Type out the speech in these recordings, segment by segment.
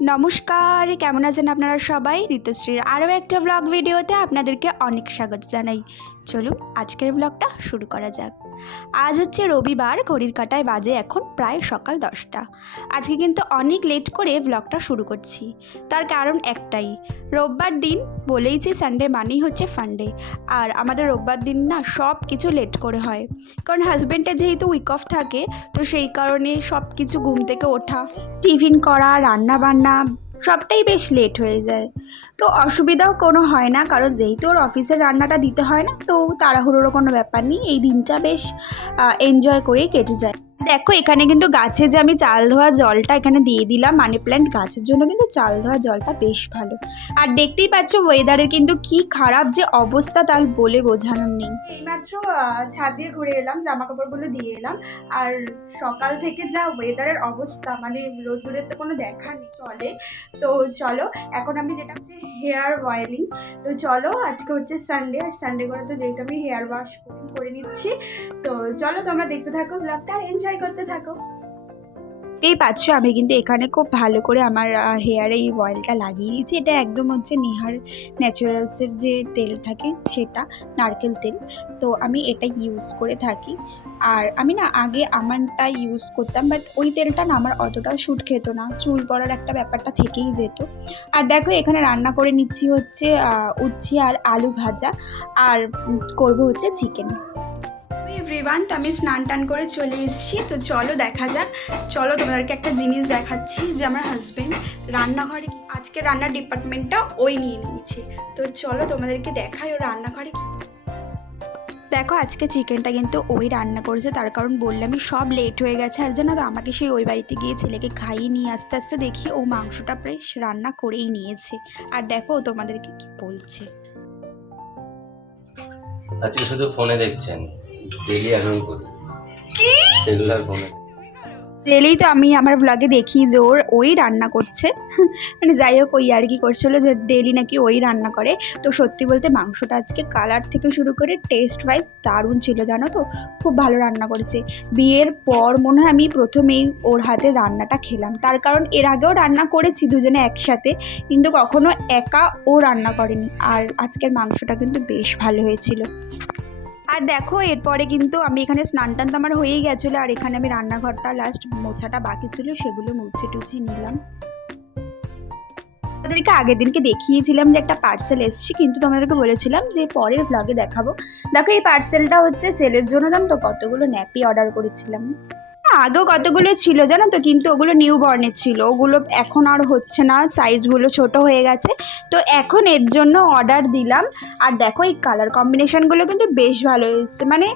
নমস্কার কেমন আছেন আপনারা সবাই? ঋতুশ্রীর আরও একটা ব্লগ ভিডিওতে আপনাদেরকে অনেক স্বাগত জানাই। চলুন আজকের ব্লগটা শুরু করা যাক। আজ হচ্ছে রবিবার, ঘড়ির কাটায় বাজে এখন প্রায় সকাল দশটা। আজকে কিন্তু অনেক লেট করে ব্লগটা শুরু করছি। তার কারণ একটাই, রোববার দিন বলেইছি সানডে মানেই হচ্ছে ফান্ডে আর আমাদের রোববার দিন না সব কিছু লেট করে হয়। কারণ হাজব্যান্ডের যেহেতু উইক অফ থাকে, তো সেই কারণে সব কিছু ঘুম থেকে ওঠা, টিফিন করা রান্না বান্না সবটাই বেশ লেট হয়ে যায়। তো অসুবিধাও কোনো হয় না, কারণ যেহেতু ওর অফিসের রান্নাটা দিতে হয় না, তো তাড়াহুড়োরও কোনো ব্যাপার নেই। এই দিনটা বেশ এনজয় করেই কেটে যায়। দেখো, এখানে কিন্তু গাছে যে আমি চাল ধোয়া জলটা এখানে দিয়ে দিলাম মানি প্ল্যান্ট গাছের জন্য কিন্তু চাল ধোয়া জলটা বেশ ভালো। আর দেখতেই পাচ্ছ ওয়েদারের কিন্তু কি খারাপ যে অবস্থা, তার বলে বোঝানোর নেই। এইমাত্র ছাদ দিয়ে ঘুরে এলাম জামা কাপড়গুলো দিয়ে এলাম, আর সকাল থেকে যা ওয়েদারের অবস্থা মানে রোদ্দুরের তো কোনো দেখা নেই, চলে। তো চলো, এখন আমি যেটা হচ্ছে হেয়ার অয়েলিং তো চলো, আজকে হচ্ছে সানডে আর সানডে করে তো যেহেতু আমি হেয়ার ওয়াশ করে নিচ্ছি, তো চলো তোমরা দেখতে থাকো ব্লগটা এনজয় করতে থাকো। এই পাচ্ছ, আমি কিন্তু এখানে খুব ভালো করে আমার হেয়ারে এই অয়েলটা লাগিয়ে দিয়েছি। এটা একদম হচ্ছে নিহার ন্যাচারালসের যে তেল থাকে সেটা, নারকেল তেল। তো আমি এটা ইউজ করে থাকি। আর আমি না আগে আমারটা ইউজ করতাম বাট ওই তেলটা না আমার অতটাও শ্যুট খেতো না। চুল পড়ার একটা ব্যাপারটা থেকেই যেত। আর দেখো, এখানে রান্না করে নিচ্ছি হচ্ছে উচ্ছে আর আলু ভাজা। আর করব হচ্ছে চিকেন এভরিওয়ান তো আমি স্নান টান করে চলে এসেছি। তো চলো দেখা যাক। চলো তোমাদেরকে একটা জিনিস দেখাচ্ছি যে আমার হাজব্যান্ড রান্নাঘরে আজকে রান্নার ডিপার্টমেন্টটা ওই নিয়ে নিয়েছে। তো চলো তোমাদেরকে দেখাই ও রান্নাঘরে দেখো, আজকে চিকেনটা কিন্তু ওই রান্না করেছে, তার কারণ বললামই সব লেট হয়ে গেছে। আর তো, আমাকে সেই ওই বাড়িতে গিয়ে ছেলেকে খাইয়ে নিয়ে আস্তে আস্তে দেখি ও মাংসটা প্রায় রান্না করেই নিয়েছে। আর দেখো ও তোমাদেরকে কি বলছে। আজকে শুধু ফোনে দেখছেন। ডেলি এমন করি। সেগুলার ফোনে ডেলেই তো আমি আমার ব্লগে দেখি যে ওর ওই রান্না করছে। মানে যাই হোক ওই আর কি করছিল যে ডেলি নাকি ওই রান্না করে। তো সত্যি বলতে মাংসটা আজকে কালার থেকে শুরু করে টেস্ট ওয়াইজ দারুণ ছিল জানো তো? খুব ভালো রান্না করেছে। বিয়ের পর মনে হয় আমি প্রথমেই ওর হাতে রান্নাটা খেলাম। তার কারণ এর আগেও রান্না করেছি দুজনে একসাথে কিন্তু কখনো একা ও রান্না করেনি। আর আজকের মাংসটা কিন্তু বেশ ভালো হয়েছিল। আর দেখো, এরপরে কিন্তু আমি এখানে স্নান টান আমার হয়েই গেছিল, আর এখানে আমি রান্নাঘরটা লাস্ট মোছাটা বাকি ছিল, সেগুলো মুছে টুছে নিলাম। তাদেরকে আগের দিনকে দেখিয়েছিলাম যে একটা পার্সেল এসেছি, কিন্তু তোমাদেরকে বলেছিলাম যে পরের ব্লগে দেখাবো। দেখো, এই পার্সেলটা হচ্ছে সেলের জন্য দাম, তো কতগুলো ন্যাপি অর্ডার করেছিলাম। আগেও কতগুলো ছিল জানো তো? কিন্তু ওগুলো নিউ বর্ণের ছিল। ওগুলো এখন আর হচ্ছে না। সাইজগুলো ছোট হয়ে গেছে। তো এখন এর জন্য অর্ডার দিলাম। আর দেখো এই কালার কম্বিনেশনগুলো কিন্তু বেশ ভালো এসেছে। মানে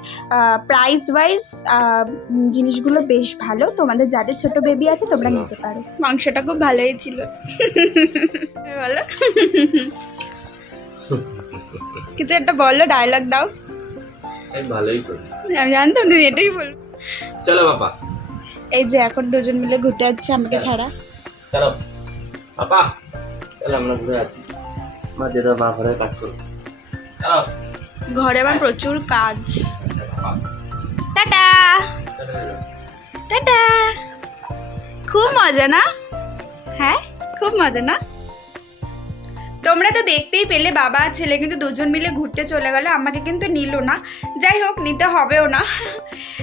প্রাইস ওয়াইজ জিনিসগুলো বেশ ভালো। তোমাদের যাদের ছোট বেবি আছে তোমরা নিতে পারো। মাংসটা খুব ভালোই ছিল। বলো। কিছু একটা বলল ডায়লগ দাও। আমি ভালোই আমি জানতাম তুমি এটাই বলব। চলো বাবা। এই যে এখন দুজন মিলে ঘুরতে যাচ্ছে আমাকে ছাড়া। চলো। বাবা চলো আমরা ঘুরে আছি মা যেটা মা ঘরে কাজ করো চলো। ঘরে আমার প্রচুর কাজ। টাটা। টাটা। খুব মজা না? হ্যাঁ খুব মজা না? তোমরা তো দেখতেই পেলে বাবা আর ছেলে কিন্তু দুজন মিলে ঘুরতে চলে গেল আমাকে কিন্তু নিল না। যাই হোক নিতে হবেও না।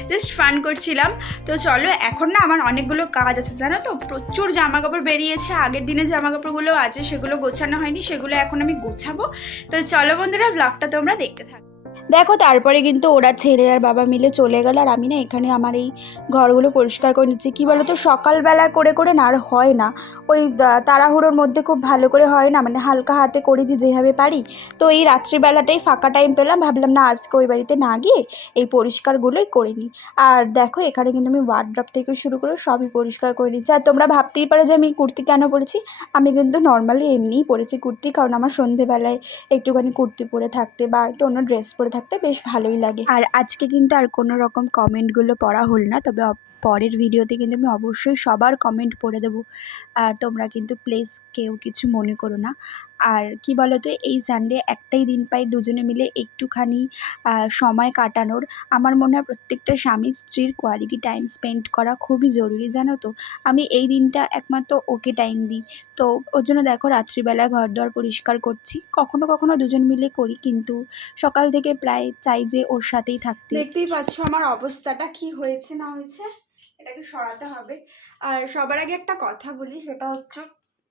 জাস্ট ফান করছিলাম। তো চলো, এখন না আমার অনেকগুলো কাজ আছে, জানো তো? প্রচুর জামা কাপড় বেরিয়েছে, আগের দিনে জামা কাপড়গুলো আছে, সেগুলো গোছানো হয়নি, সেগুলো এখন আমি গোছাবো। তো চলো বন্ধুরা ব্লগটা তোমরা দেখতে থাকো। দেখো, তারপরে কিন্তু ওরা ছেলে আর বাবা মিলে চলে গেল আর আমি না এখানে আমার এই ঘরগুলো পরিষ্কার করে নিচ্ছি। কী বলো তো সকালবেলা করে করে না আর হয় না। ওই তাড়াহুড়োর মধ্যে খুব ভালো করে হয় না মানে হালকা হাতে করে দিই যেভাবে পারি। তো এই রাত্রিবেলাটাই ফাঁকা টাইম পেলাম, ভাবলাম না আজকে ওই বাড়িতে না গিয়ে এই পরিষ্কারগুলোই করে নিই। আর দেখো, এখানে কিন্তু আমি ওয়ার্ড্রপ থেকে শুরু করে সবই পরিষ্কার করে নিচ্ছি। আর তোমরা ভাবতেই পারো যে আমি কুর্তি কেন পরেছি? আমি কিন্তু নর্মালি এমনিই পরেছি কুর্তি, কারণ আমার সন্ধেবেলায় একটুখানি কুর্তি পরে থাকতে বা একটু অন্য ড্রেস পরে থাকতে বেশ ভালোই লাগে। আর আজকে কিন্তু আর কোনো রকম কমেন্টগুলো পড়া হল না, তবে পরের ভিডিওতে কিন্তু আমি অবশ্যই সবার কমেন্ট পড়ে দেবো। আর তোমরা কিন্তু প্লিজ কেউ কিছু মনে করো না। আর কি বলো তো এই সানডে একটাই দিন পাই দুজনে মিলে একটুখানি সময় কাটানোর। আমার মনে হয় প্রত্যেকটা স্বামী স্ত্রীর কোয়ালিটি টাইম স্পেন্ড করা খুবই জরুরি, জানো তো? আমি এই দিনটা একমাত্র ওকে টাইম দিই। তো ওর জন্য দেখো, রাত্রিবেলা ঘর দর পরিষ্কার করছি। কখনো কখনো দুজন মিলে করি, কিন্তু সকাল থেকে প্রায় চাই যে ওর সাথেই থাকতে। দেখতেই পাচ্ছ আমার অবস্থাটা কি হয়েছে না হয়েছে? এটাকে সরাতে হবে। আর সবার আগে একটা কথা বলি, সেটা হচ্ছে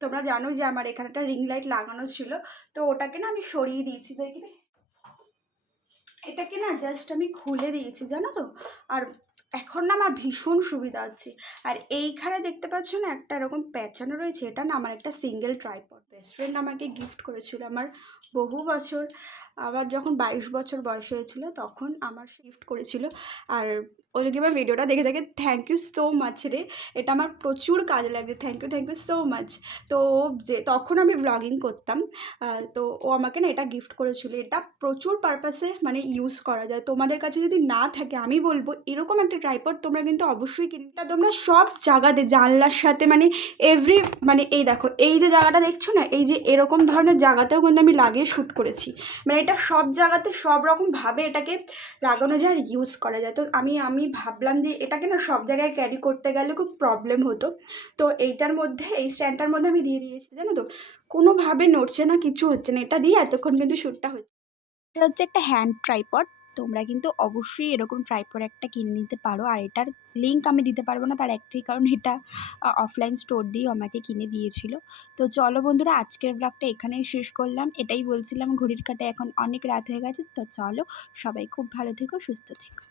তোমরা জানো যে আমার এখানে একটা রিং লাইট লাগানো ছিল, তো ওটাকে না আমি সরিয়ে দিয়েছি। দেখি এটাকে না জাস্ট আমি খুলে দিয়েছি, জানো তো? আর এখন না আমার ভীষণ সুবিধা আছে আর এইখানে দেখতে পাচ্ছ না একটা এরকম প্যাচানো রয়েছে, এটা না আমার একটা সিঙ্গেল ট্রাইপড বেস্ট ফ্রেন্ড আমাকে গিফট করেছিল আমার বহু বছর। আবার যখন বাইশ বছর বয়স হয়েছিল তখন আমার গিফট করেছিল। আর ও যদি আমার ভিডিওটা দেখে থাকে থ্যাংক ইউ সো মাচ রে, এটা আমার প্রচুর কাজে লাগছে। Thank you thank you so much তো যে, তখন আমি ব্লগিং করতাম। তো ও আমাকে না এটা গিফট করেছিল। এটা প্রচুর পারপাসে মানে ইউজ করা যায়। তোমাদের কাছে যদি না থাকে, আমি বলব এরকম একটা ট্রাইপড তোমরা কিন্তু অবশ্যই কিনটা তোমরা সব জায়গাতে, জানলার সাথে মানে এভরি মানে এই দেখো, এই যে জায়গাটা দেখছ না, এই যে এরকম ধরনের জায়গাতেও কিন্তু আমি লাগিয়ে শ্যুট করেছি। মানে এটা সব জায়গাতে সব রকমভাবে এটাকে লাগানো যায় আর ইউজ করা যায়। তো আমি আমি ভাবলাম যে এটাকে না সব জায়গায় ক্যারি করতে গেলে খুব প্রবলেম হতো। তো এইটার মধ্যে, এই স্ট্যান্ডটার মধ্যে আমি দিয়ে দিয়েছি, জানো তো? কোনোভাবে নড়ছে না, কিছু হচ্ছে না। এটা দিয়ে এতক্ষণ কিন্তু শ্যুটটা হচ্ছে। এটা হচ্ছে একটা হ্যান্ড ট্রাইপড তোমরা কিন্তু অবশ্যই এরকম ট্রাইপড একটা কিনে নিতে পারো। আর এটার লিঙ্ক আমি দিতে পারব না, তার একটাই কারণ এটা অফলাইন স্টোর দিয়ে আমাকে কিনে দিয়েছিল। তো চলো বন্ধুরা, আজকের ব্লগটা এখানেই শেষ করলাম। এটাই বলছিলাম, ঘড়ির কাটা এখন অনেক রাত হয়ে গেছে, তো চলো সবাই খুব ভালো থেকো, সুস্থ থেকো।